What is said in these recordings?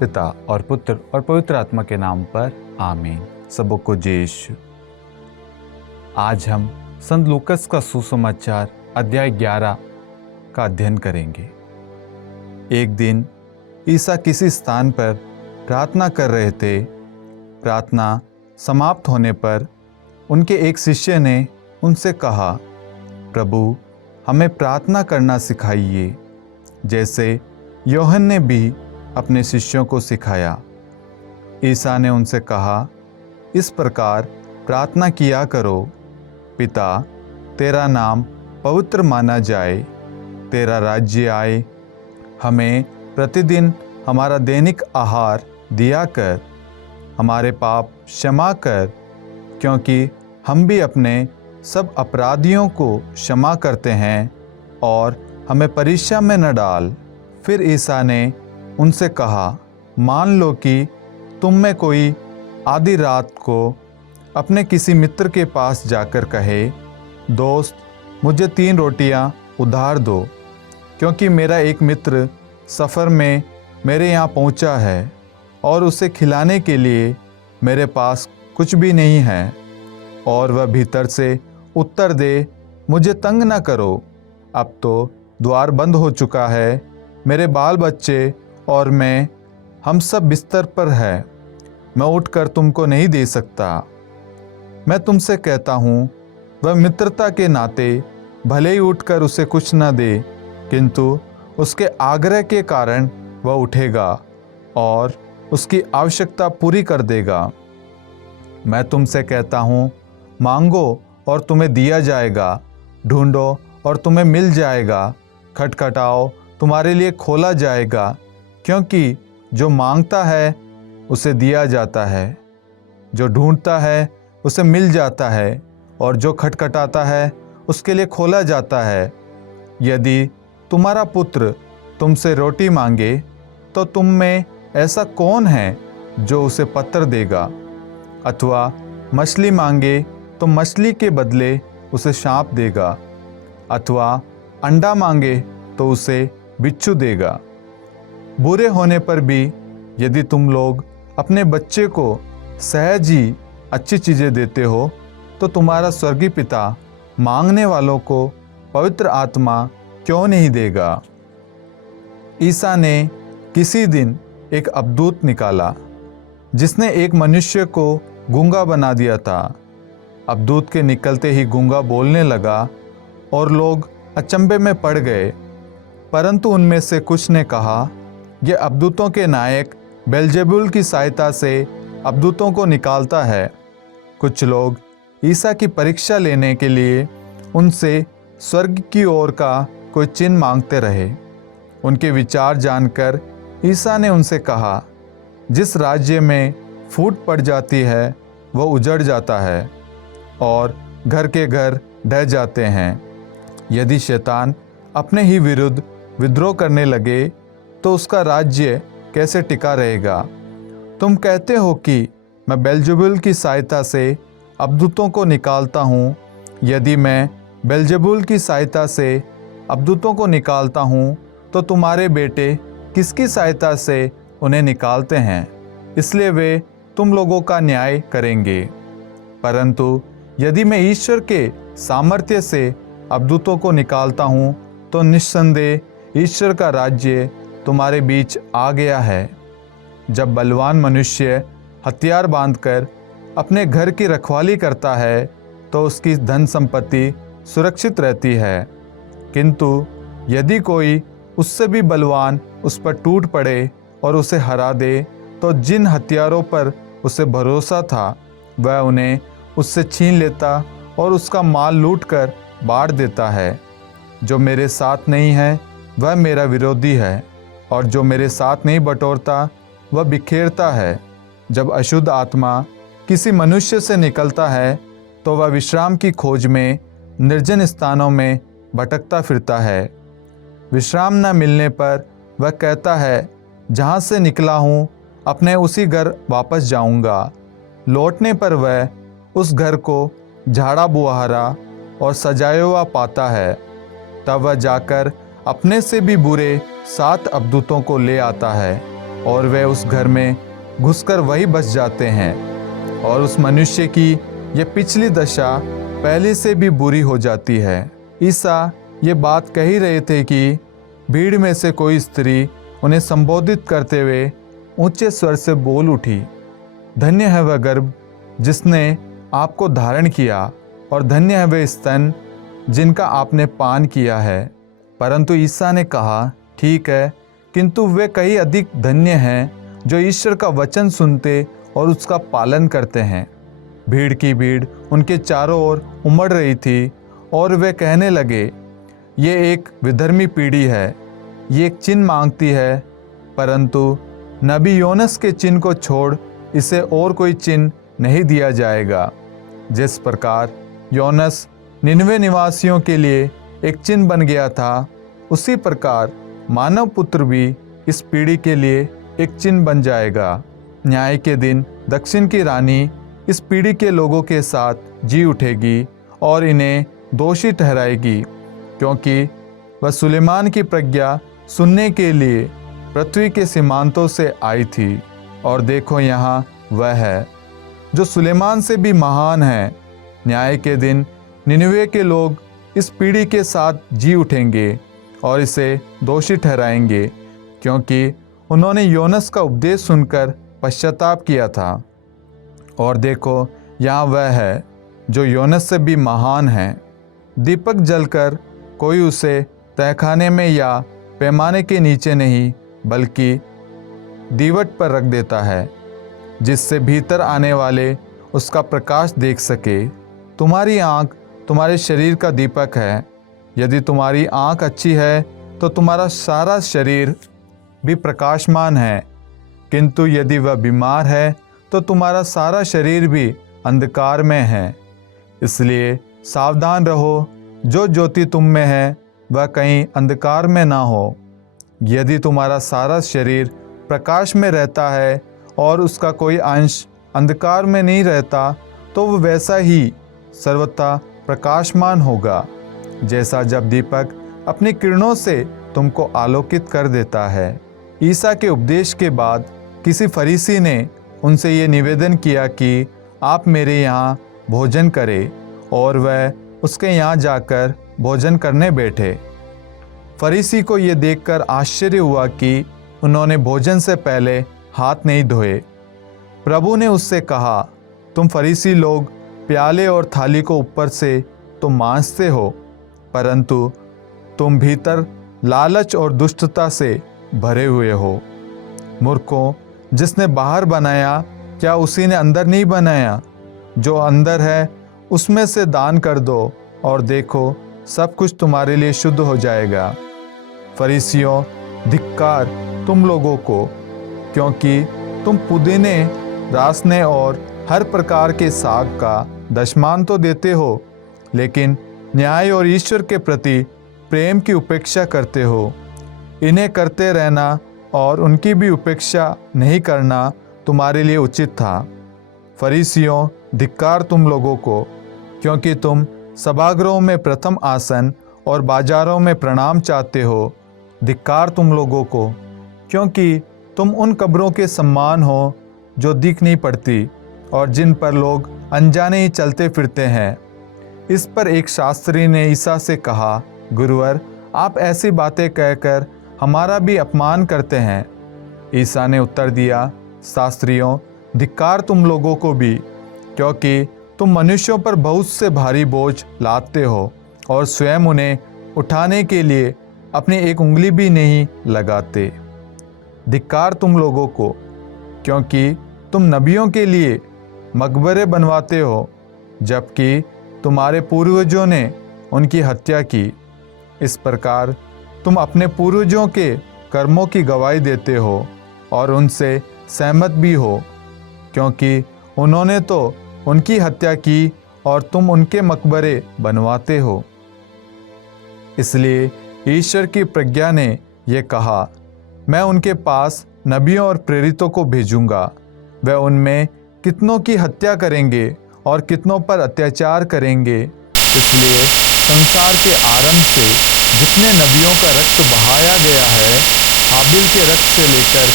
पिता और पुत्र और पवित्र आत्मा के नाम पर आमीन। सबको जय यीशु। आज हम संत लूकस का सुसमाचार अध्याय 11 का अध्ययन करेंगे। एक दिन ईसा किसी स्थान पर प्रार्थना कर रहे थे। प्रार्थना समाप्त होने पर उनके एक शिष्य ने उनसे कहा, प्रभु हमें प्रार्थना करना सिखाइए, जैसे यूहन्ना ने भी अपने शिष्यों को सिखाया। ईसा ने उनसे कहा, इस प्रकार प्रार्थना किया करो, पिता तेरा नाम पवित्र माना जाए, तेरा राज्य आए, हमें प्रतिदिन हमारा दैनिक आहार दिया कर, हमारे पाप क्षमा कर, क्योंकि हम भी अपने सब अपराधियों को क्षमा करते हैं, और हमें परीक्षा में न डाल। फिर ईसा ने उनसे कहा, मान लो कि तुम में कोई आधी रात को अपने किसी मित्र के पास जाकर कहे, दोस्त मुझे 3 रोटियां उधार दो, क्योंकि मेरा एक मित्र सफ़र में मेरे यहाँ पहुँचा है और उसे खिलाने के लिए मेरे पास कुछ भी नहीं है। और वह भीतर से उत्तर दे, मुझे तंग न करो, अब तो द्वार बंद हो चुका है, मेरे बाल बच्चे और मैं हम सब बिस्तर पर है, मैं उठकर तुमको नहीं दे सकता। मैं तुमसे कहता हूँ, वह मित्रता के नाते भले ही उठकर उसे कुछ न दे, किंतु उसके आग्रह के कारण वह उठेगा और उसकी आवश्यकता पूरी कर देगा। मैं तुमसे कहता हूँ, मांगो और तुम्हें दिया जाएगा, ढूंढो और तुम्हें मिल जाएगा, खटखटाओ तुम्हारे लिए खोला जाएगा, क्योंकि जो मांगता है उसे दिया जाता है, जो ढूंढता है उसे मिल जाता है, और जो खटखटाता है उसके लिए खोला जाता है। यदि तुम्हारा पुत्र तुमसे रोटी मांगे तो तुम में ऐसा कौन है जो उसे पत्थर देगा? अथवा मछली मांगे तो मछली के बदले उसे सांप देगा? अथवा अंडा मांगे तो उसे बिच्छू देगा? बुरे होने पर भी यदि तुम लोग अपने बच्चे को सहज ही अच्छी चीज़ें देते हो, तो तुम्हारा स्वर्गीय पिता मांगने वालों को पवित्र आत्मा क्यों नहीं देगा। ईसा ने किसी दिन एक अवधूत निकाला, जिसने एक मनुष्य को गूंगा बना दिया था। अवधूत के निकलते ही गूंगा बोलने लगा और लोग अचंभे में पड़ गए। परंतु उनमें से कुछ ने कहा, यह अवधूतों के नायक बेलजेबुल की सहायता से अवधूतों को निकालता है। कुछ लोग ईसा की परीक्षा लेने के लिए उनसे स्वर्ग की ओर का कोई चिन्ह मांगते रहे। उनके विचार जानकर ईसा ने उनसे कहा, जिस राज्य में फूट पड़ जाती है वह उजड़ जाता है और घर के घर ढह जाते हैं। यदि शैतान अपने ही विरुद्ध विद्रोह करने लगे तो उसका राज्य कैसे टिका रहेगा? तुम कहते हो कि मैं बेलजेबुल की सहायता से अवधूतों को निकालता हूँ। यदि मैं बेलजेबुल की सहायता से अवधूतों को निकालता हूँ, तो तुम्हारे बेटे किसकी सहायता से उन्हें निकालते हैं? इसलिए वे तुम लोगों का न्याय करेंगे। परंतु यदि मैं ईश्वर के सामर्थ्य से अवधूतों को निकालता हूँ, तो निस्संदेह ईश्वर का राज्य तुम्हारे बीच आ गया है। जब बलवान मनुष्य हथियार बांधकर अपने घर की रखवाली करता है, तो उसकी धन संपत्ति सुरक्षित रहती है। किंतु यदि कोई उससे भी बलवान उस पर टूट पड़े और उसे हरा दे, तो जिन हथियारों पर उसे भरोसा था वह उन्हें उससे छीन लेता और उसका माल लूटकर बांट देता है। जो मेरे साथ नहीं है वह मेरा विरोधी है, और जो मेरे साथ नहीं बटोरता वह बिखेरता है। जब अशुद्ध आत्मा किसी मनुष्य से निकलता है, तो वह विश्राम की खोज में निर्जन स्थानों में भटकता फिरता है। विश्राम न मिलने पर वह कहता है, जहाँ से निकला हूँ अपने उसी घर वापस जाऊँगा। लौटने पर वह उस घर को झाड़ा बुहारा और सजाया हुआ पाता है। तब वह जाकर अपने से भी बुरे 7 अवधूतों को ले आता है और वे उस घर में घुसकर वही बस जाते हैं, और उस मनुष्य की यह पिछली दशा पहले से भी बुरी हो जाती है। ईसा ये बात कह ही रहे थे कि भीड़ में से कोई स्त्री उन्हें संबोधित करते हुए ऊंचे स्वर से बोल उठी, धन्य है वह गर्भ जिसने आपको धारण किया, और धन्य है वे स्तन जिनका आपने पान किया है। परंतु ईसा ने कहा, ठीक है, किंतु वे कहीं अधिक धन्य हैं जो ईश्वर का वचन सुनते और उसका पालन करते हैं। भीड़ की भीड़ उनके चारों ओर उमड़ रही थी, और वे कहने लगे, ये एक विधर्मी पीढ़ी है, ये एक चिन्ह मांगती है, परंतु नबी योनस के चिन्ह को छोड़ इसे और कोई चिन्ह नहीं दिया जाएगा। जिस प्रकार योनस निनवे निवासियों के लिए एक चिन्ह बन गया था, उसी प्रकार मानव पुत्र भी इस पीढ़ी के लिए एक चिन्ह बन जाएगा। न्याय के दिन दक्षिण की रानी इस पीढ़ी के लोगों के साथ जी उठेगी और इन्हें दोषी ठहराएगी, क्योंकि वह सुलेमान की प्रज्ञा सुनने के लिए पृथ्वी के सीमांतों से आई थी, और देखो यहाँ वह है जो सुलेमान से भी महान है। न्याय के दिन निनवे के लोग इस पीढ़ी के साथ जी उठेंगे और इसे दोषी ठहराएंगे, क्योंकि उन्होंने योनस का उपदेश सुनकर पश्चाताप किया था। और देखो यहाँ वह है जो योनस से भी महान है। दीपक जलकर कोई उसे तहखाने में या पैमाने के नीचे नहीं, बल्कि दीवट पर रख देता है, जिससे भीतर आने वाले उसका प्रकाश देख सके। तुम्हारी आँख तुम्हारे शरीर का दीपक है। यदि तुम्हारी आँख अच्छी है तो तुम्हारा सारा शरीर भी प्रकाशमान है, किंतु यदि वह बीमार है तो तुम्हारा सारा शरीर भी अंधकार में है। इसलिए सावधान रहो, जो ज्योति तुम में है वह कहीं अंधकार में ना हो। यदि तुम्हारा सारा शरीर प्रकाश में रहता है और उसका कोई अंश अंधकार में नहीं रहता, तो वह वैसा ही सर्वथा प्रकाशमान होगा, जैसा जब दीपक अपनी किरणों से तुमको आलोकित कर देता है। ईसा के उपदेश के बाद किसी फरीसी ने उनसे ये निवेदन किया कि आप मेरे यहाँ भोजन करें, और वह उसके यहाँ जाकर भोजन करने बैठे। फरीसी को ये देखकर आश्चर्य हुआ कि उन्होंने भोजन से पहले हाथ नहीं धोए। प्रभु ने उससे कहा, तुम फरीसी लोग प्याले और थाली को ऊपर से तो मांजते हो, परंतु तुम भीतर लालच और दुष्टता से भरे हुए हो। मूर्खों, जिसने बाहर बनाया क्या उसी ने अंदर नहीं बनाया? जो अंदर है उसमें से दान कर दो, और देखो सब कुछ तुम्हारे लिए शुद्ध हो जाएगा। फरीसियों, धिक्कार तुम लोगों को, क्योंकि तुम पुदीने, रासने और हर प्रकार के साग का दशमान तो देते हो, लेकिन न्याय और ईश्वर के प्रति प्रेम की उपेक्षा करते हो। इन्हें करते रहना और उनकी भी उपेक्षा नहीं करना तुम्हारे लिए उचित था। फरीसियों, धिक्कार तुम लोगों को, क्योंकि तुम सभागृहों में प्रथम आसन और बाजारों में प्रणाम चाहते हो। धिक्कार तुम लोगों को, क्योंकि तुम उन कब्रों के समान हो जो दिख नहीं पड़ती और जिन पर लोग अनजाने ही चलते फिरते हैं। इस पर एक शास्त्री ने ईसा से कहा, गुरुवर, आप ऐसी बातें कहकर हमारा भी अपमान करते हैं। ईसा ने उत्तर दिया, शास्त्रियों, धिक्कार तुम लोगों को भी, क्योंकि तुम मनुष्यों पर बहुत से भारी बोझ लादते हो और स्वयं उन्हें उठाने के लिए अपनी एक उंगली भी नहीं लगाते। धिक्कार तुम लोगों को, क्योंकि तुम नबियों के लिए मकबरे बनवाते हो, जबकि तुम्हारे पूर्वजों ने उनकी हत्या की। इस प्रकार तुम अपने पूर्वजों के कर्मों की गवाही देते हो और उनसे सहमत भी हो, क्योंकि उन्होंने तो उनकी हत्या की और तुम उनके मकबरे बनवाते हो। इसलिए ईश्वर की प्रज्ञा ने यह कहा, मैं उनके पास नबियों और प्रेरितों को भेजूंगा। वे उनमें कितनों की हत्या करेंगे और कितनों पर अत्याचार करेंगे। इसलिए संसार के आरंभ से जितने नबियों का रक्त बहाया गया है, हाबिल के रक्त से लेकर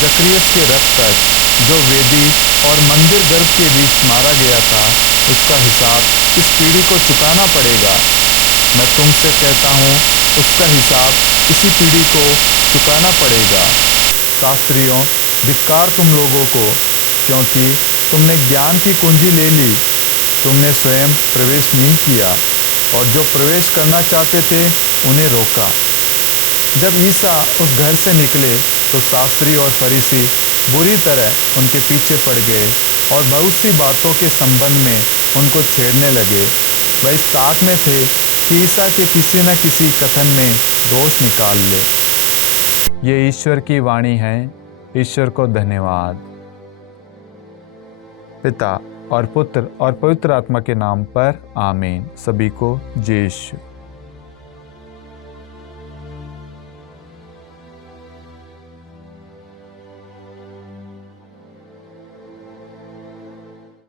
जकरियस के रक्त तक जो वेदी और मंदिर गर्भ के बीच मारा गया था, उसका हिसाब इस पीढ़ी को चुकाना पड़ेगा। मैं तुमसे कहता हूँ, उसका हिसाब इसी पीढ़ी को चुकाना पड़ेगा। शास्त्रियों, धिक्कार तुम लोगों को, क्योंकि तुमने ज्ञान की कुंजी ले ली। तुमने स्वयं प्रवेश नहीं किया, और जो प्रवेश करना चाहते थे उन्हें रोका। जब ईसा उस घर से निकले तो शास्त्री और फरीसी बुरी तरह उनके पीछे पड़ गए और बहुत सी बातों के संबंध में उनको छेड़ने लगे। वह इस ताक में थे कि ईसा के किसी न किसी कथन में दोष निकाल ले। ये ईश्वर की वाणी है। ईश्वर को धन्यवाद। पिता और पुत्र और पवित्र आत्मा के नाम पर आमीन। सभी को जय यीशु।